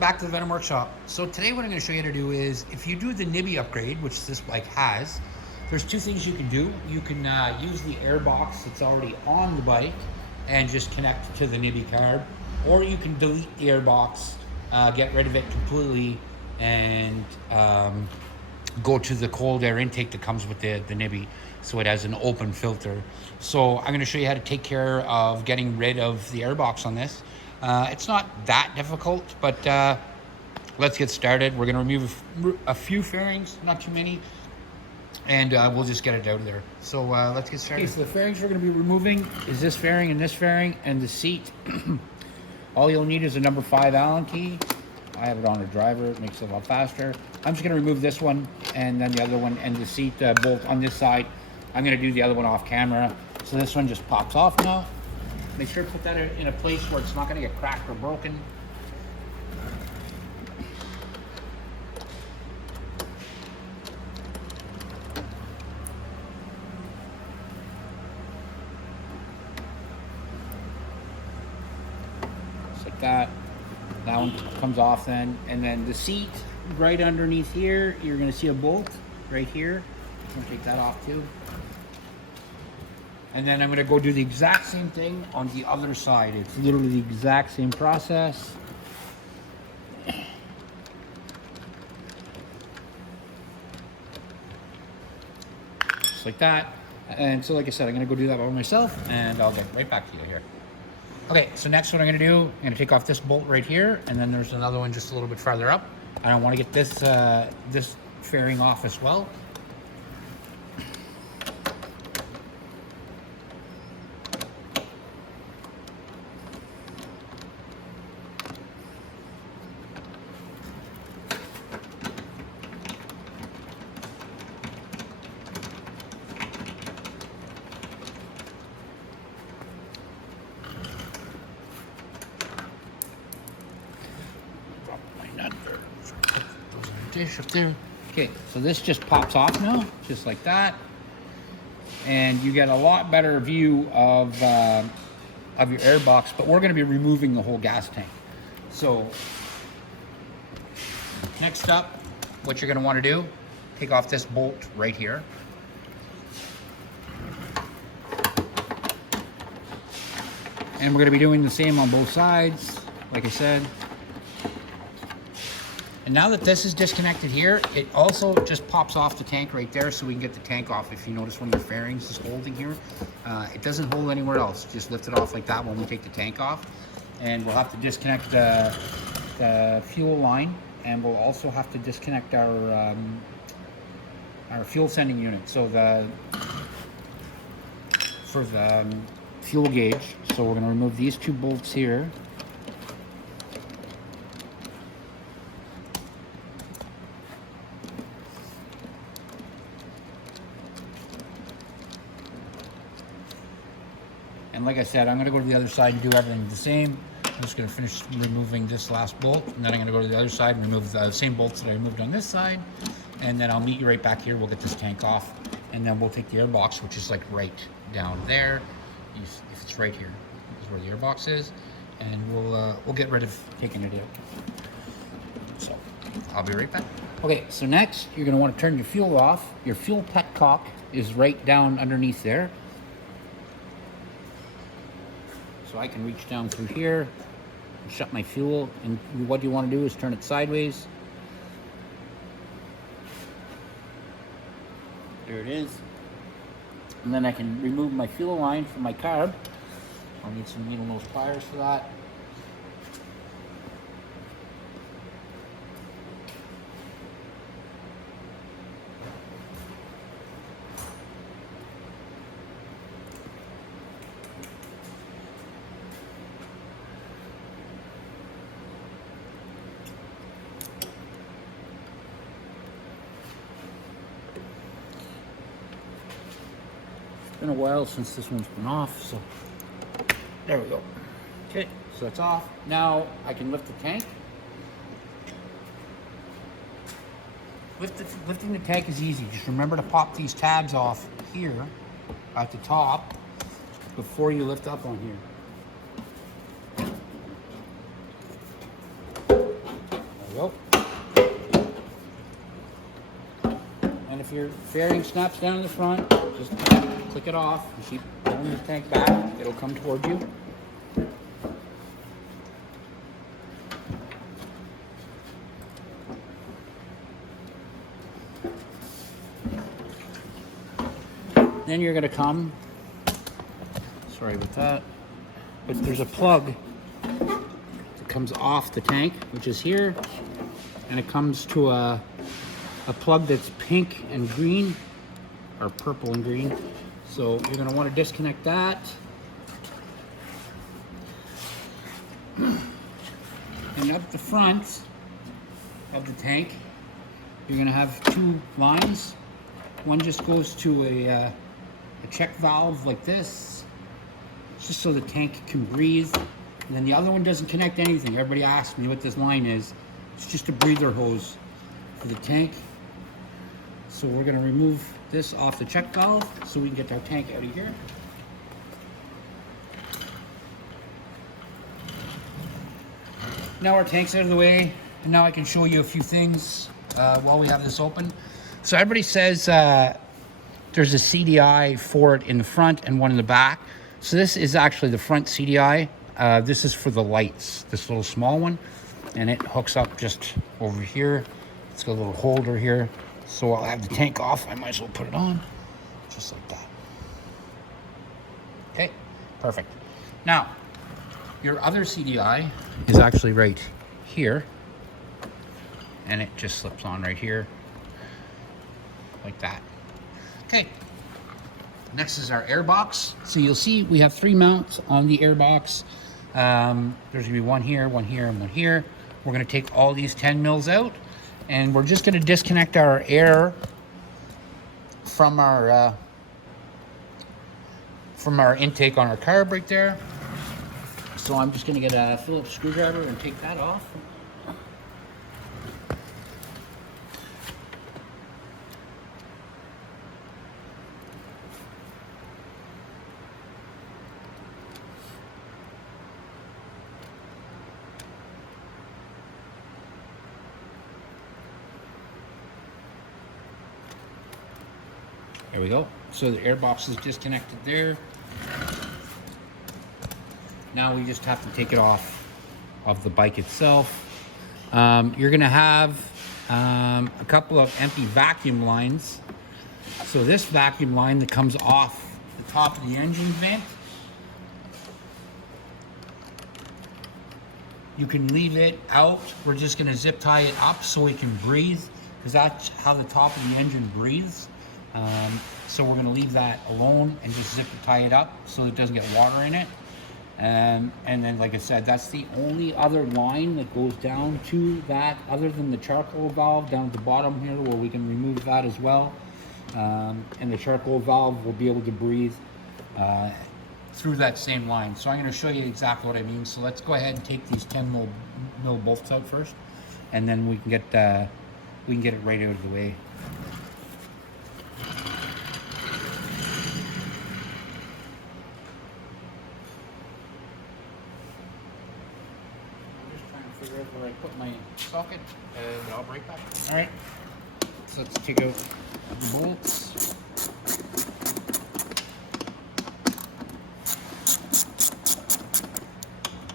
Back to the Venom workshop. So today what I'm going to show you how to do is, if you do the Nibbi upgrade, which this bike has, there's two things you can do. You can use the air box that's already on the bike and just connect to the Nibbi card, or you can delete the air box, get rid of it completely, and go to the cold air intake that comes with the Nibbi, so it has an open filter. So I'm going to show you how to take care of getting rid of the air box on this. It's not that difficult, but let's get started. We're going to remove a few fairings, not too many, and we'll just get it out of there. So let's get started. Okay, so the fairings we're going to be removing is this fairing and this fairing and the seat. All you'll need is a number 5 Allen key. I have it on a driver, it makes it a lot faster. I'm just going to remove this one and then the other one, and the seat bolt on this side. I'm going to do the other one off camera. So this one just pops off now. Make sure to put that in a place where it's not going to get cracked or broken. Just like that. That one comes off then. And then the seat right underneath here, you're going to see a bolt right here. I'm going to take that off too. And then I'm going to go do the exact same thing on the other side. It's literally the exact same process. Just like that. And so like I said, I'm going to go do that by myself, and I'll get right back to you here. Okay, so next what I'm going to do, I'm going to take off this bolt right here, and then there's another one just a little bit farther up. And I want to get this, this fairing off as well. Dish up there. Okay, so this just pops off now, just like that, and you get a lot better view of your air box. But we're going to be removing the whole gas tank. So next up, what you're going to want to do, take off this bolt right here. And we're going to be doing the same on both sides, like I said. And now that this is disconnected here, it also just pops off the tank right there, so we can get the tank off. If you notice one of the fairings is holding here, it doesn't hold anywhere else. Just lift it off like that when we take the tank off. And we'll have to disconnect the fuel line, and we'll also have to disconnect our fuel sending unit. So for the fuel gauge. So we're going to remove these two bolts here. And like I said, I'm going to go to the other side and do everything the same. I'm just going to finish removing this last bolt, and then I'm going to go to the other side and remove the same bolts that I removed on this side. And then I'll meet you right back here. We'll get this tank off, and then we'll take the air box, which is like right down there. If it's right here, is where the air box is, and we'll get rid of taking it out. So I'll be right back. Okay, so next you're going to want to turn your fuel off. Your fuel petcock is right down underneath there. So I can reach down through here and shut my fuel, and what you want to do is turn it sideways. There it is. And then I can remove my fuel line from my carb. I'll need some needle nose pliers for that. It's been a while since this one's been off, so there we go. Okay, so it's off. Now I can lift the tank. Lifting the tank is easy. Just remember to pop these tabs off here at the top before you lift up on here. go. And if your fairing snaps down in the front, just click it off and keep pulling the tank back. It'll come toward you. Then you're going to come, sorry about that, but there's a plug that comes off the tank, which is here, and it comes to a plug that's pink and green, or purple and green. So you're going to want to disconnect that. And up the front of the tank, you're going to have two lines. One just goes to a check valve like this, just so the tank can breathe. And then the other one doesn't connect anything. Everybody asks me what this line is. It's just a breather hose for the tank. So we're going to remove this off the check valve so we can get our tank out of here. Now our tank's out of the way, and now I can show you a few things while we have this open. So everybody says there's a CDI for it in the front and one in the back. So this is actually the front CDI. This is for the lights, this little small one, and it hooks up just over here. It's got a little holder here. So I'll have the tank off. I might as well put it on, just like that. Okay, perfect. Now, your other CDI is actually right here, and it just slips on right here, like that. Okay, next is our air box. So you'll see we have 3 mounts on the air box. There's gonna be one here, one here, and one here. We're gonna take all these 10 mils out, and we're just gonna disconnect our air from our intake on our carb right there. So I'm just gonna get a Phillips screwdriver and take that off. There we go. So the air box is disconnected there. Now we just have to take it off of the bike itself. You're gonna have a couple of empty vacuum lines. So this vacuum line that comes off the top of the engine vent, you can leave it out. We're just gonna zip tie it up so it can breathe, because that's how the top of the engine breathes. So we're going to leave that alone and just zip tie it up so it doesn't get water in it. And then, like I said, that's the only other line that goes down to that, other than the charcoal valve down at the bottom here, where we can remove that as well. And the charcoal valve will be able to breathe through that same line. So I'm going to show you exactly what I mean. So let's go ahead and take these 10 mil bolts out first, and then we can get it right out of the way. Figure out where I put my socket, but I'll break back. All right, so let's take out the bolts.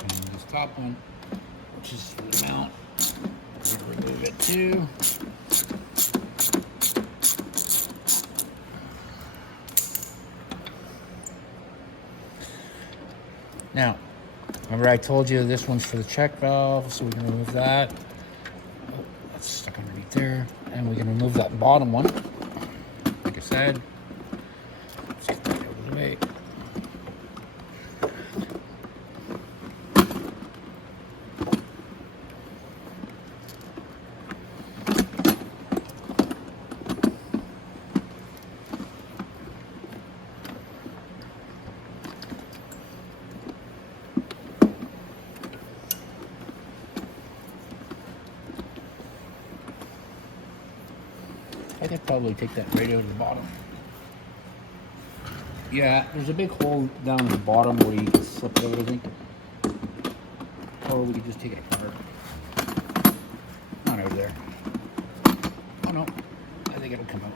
And this top one, which is for the mount, we'll remove it too. Now, remember I told you this one's for the check valve, so we can remove that. Oh, that's stuck underneath there. And we can remove that bottom one, like I said. Let's get that out of the way. I could probably take that right out of the bottom. Yeah, there's a big hole down at the bottom where you can slip it out, I think. Or we could just take it apart. think it'll come out.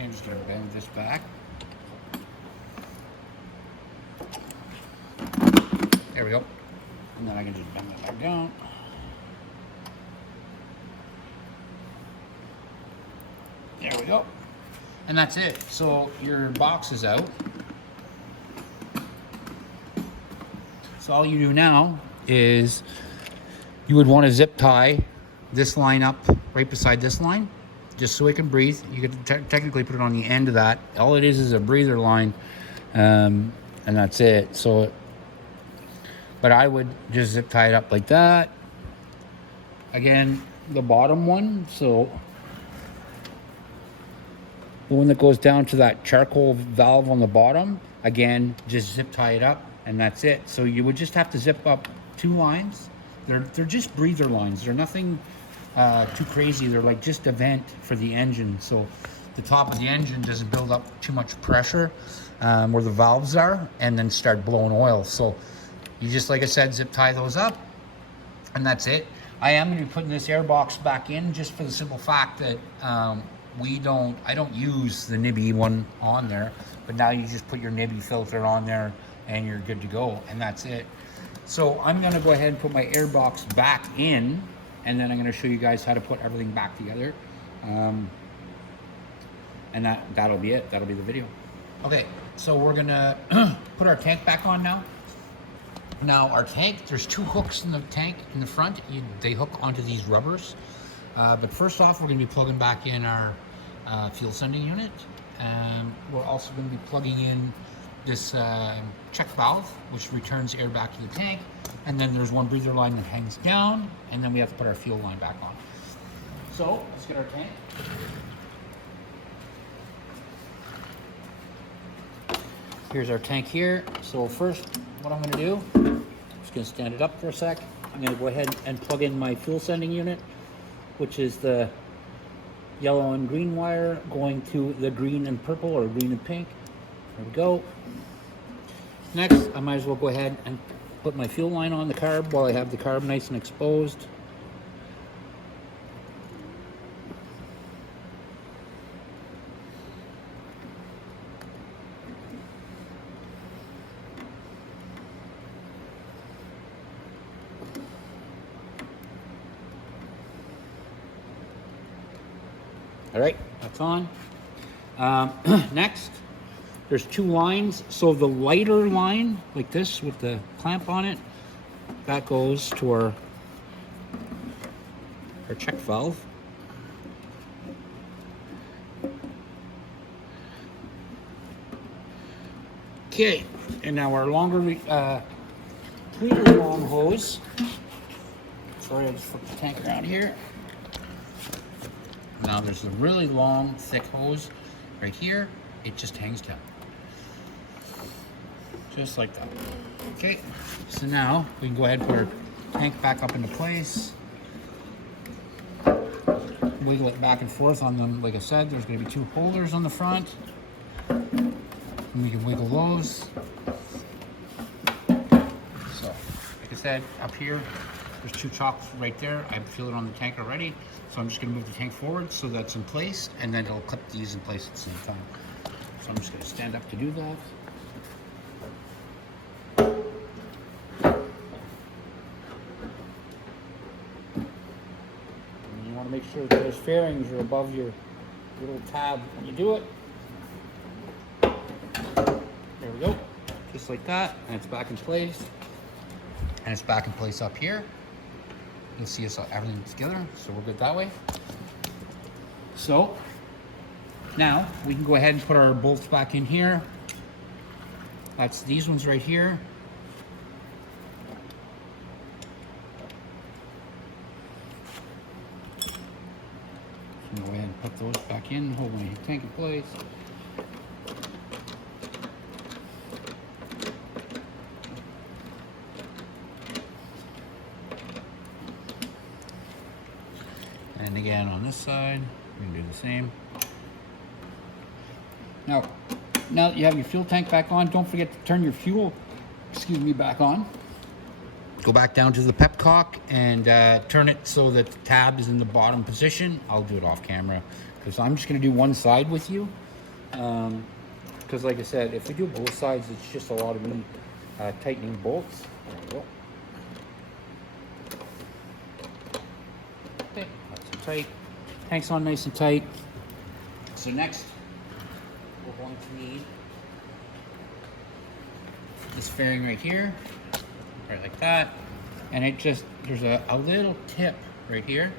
I'm just going to bend this back. There we go. And then I can just bend that back down. There we go. And that's it. So your box is out. So all you do now is you would want to zip tie this line up right beside this line, just so it can breathe. You could technically put it on the end of that. All it is a breather line, and that's it. So, but I would just zip tie it up like that. Again, the bottom one, so the one that goes down to that charcoal valve on the bottom, again, just zip tie it up, and that's it. So you would just have to zip up 2 lines. They're just breather lines. They're nothing too crazy. They're like just a vent for the engine, so the top of the engine doesn't build up too much pressure where the valves are and then start blowing oil. So you just, like I said, zip tie those up, and that's it. I am going to be putting this air box back in just for the simple fact that I don't use the Nibbi one on there, but now you just put your Nibbi filter on there and you're good to go, and that's it. So I'm going to go ahead and put my air box back in, and then I'm going to show you guys how to put everything back together. And that'll be it. That'll be the video. Okay, so we're going to put our tank back on now. Now our tank, there's 2 hooks in the tank in the front. They hook onto these rubbers. But first off, we're going to be plugging back in our fuel sending unit. We're also going to be plugging in this check valve, which returns air back to the tank. And then there's one breather line that hangs down, and then we have to put our fuel line back on. So let's get our tank. Here's our tank here. So first, what I'm going to do, I'm just going to stand it up for a sec. I'm going to go ahead and plug in my fuel sending unit, which is the yellow and green wire going to the green and purple, or green and pink. There we go. Next, I might as well go ahead and put my fuel line on the carb while I have the carb nice and exposed. All right, that's on. Next, there's 2 lines. So the lighter line, like this with the clamp on it, that goes to our check valve. Okay, and now our longer, really long hose. Sorry, I just flipped the tank around here. Now there's a really long, thick hose right here. It just hangs down. Just like that. Okay, so now we can go ahead and put our tank back up into place. Wiggle it back and forth on them. Like I said, there's going to be 2 holders on the front. And we can wiggle those. So, like I said, up here, there's 2 chocks right there. I feel it on the tank already. So I'm just going to move the tank forward so that's in place, and then it'll clip these in place at the same time. So I'm just going to stand up to do that. And you want to make sure that those fairings are above your little tab when you do it. There we go. Just like that, and it's back in place. And it's back in place up here. You'll see us everything together, so we're good that way. So now we can go ahead and put our bolts back in here. That's these ones right here. So go ahead and put those back in, hold my tank in place. And again on this side, we're gonna do the same. Now that you have your fuel tank back on, don't forget to turn your fuel, back on. Go back down to the pepcock and turn it so that the tab is in the bottom position. I'll do it off camera because I'm just gonna do one side with you. Because like I said, if we do both sides, it's just a lot of me tightening bolts. There we go. Okay, nice and tight. Tank's on nice and tight. So next, we're going to need this fairing right here, right like that. And it just, there's a little tip right here.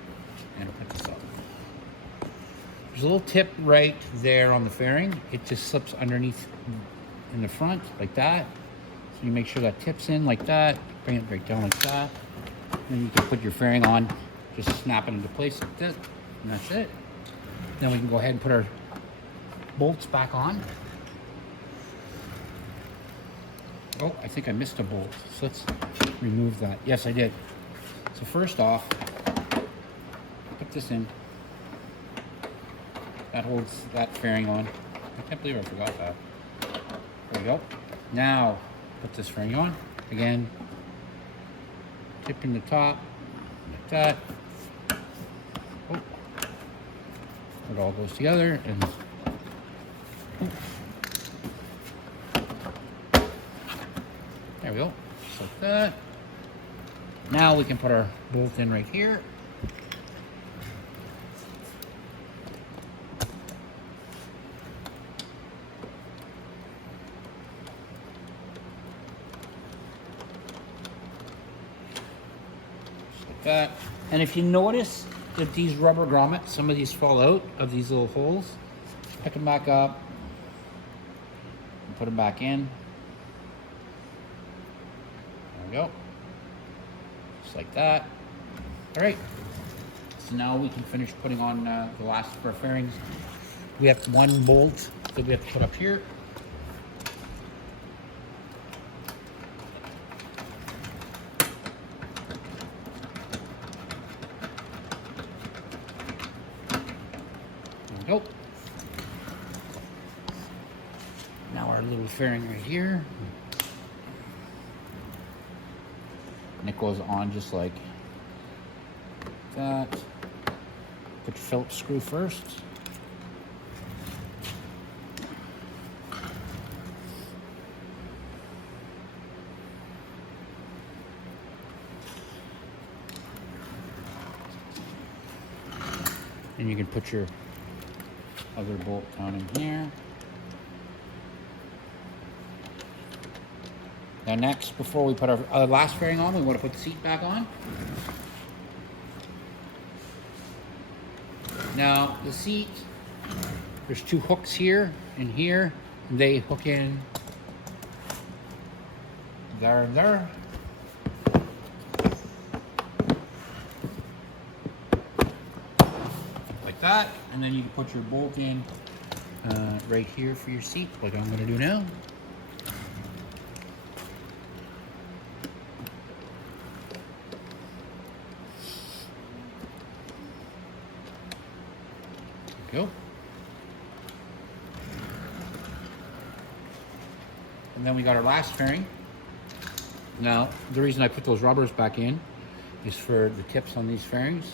And I'll put this up. There's a little tip right there on the fairing. It just slips underneath in the front like that. So you make sure that tip's in like that. Bring it right down like that. Then you can put your fairing on, just snap it into place like this, and that's it. Then we can go ahead and put our bolts back on. Oh, I think I missed a bolt. So let's remove that. Yes, I did. So first off, put this in. That holds that fairing on. I can't believe I forgot that. There we go. Now, put this fairing on. Again, tip in the top, like that. Oh. It all goes together and there we go, just like that. Now we can put our bolt in right here. Just like that. And if you notice that these rubber grommets, some of these fall out of these little holes, pick them back up and put them back in. There we go. Just like that. All right. So now we can finish putting on the last of our fairings. We have one bolt that we have to put up here. There we go. Now our little fairing right here. And it goes on just like that. Put your Phillips screw first. And you can put your other bolt down in here. Now next, before we put our last fairing on, we want to put the seat back on. Now the seat, there's two hooks here and here. And they hook in there and there. Like that. And then you can put your bolt in right here for your seat, like I'm going to do now. Go. And then we got our last fairing. Now, the reason I put those rubbers back in is for the tips on these fairings.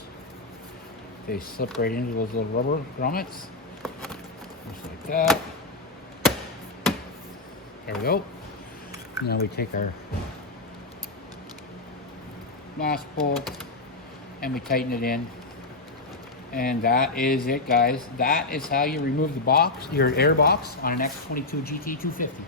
They slip right into those little rubber grommets. Just like that. There we go. Now we take our last bolt and we tighten it in. And that is it, guys. That is how you remove the box, your air box on an X22 GT 250.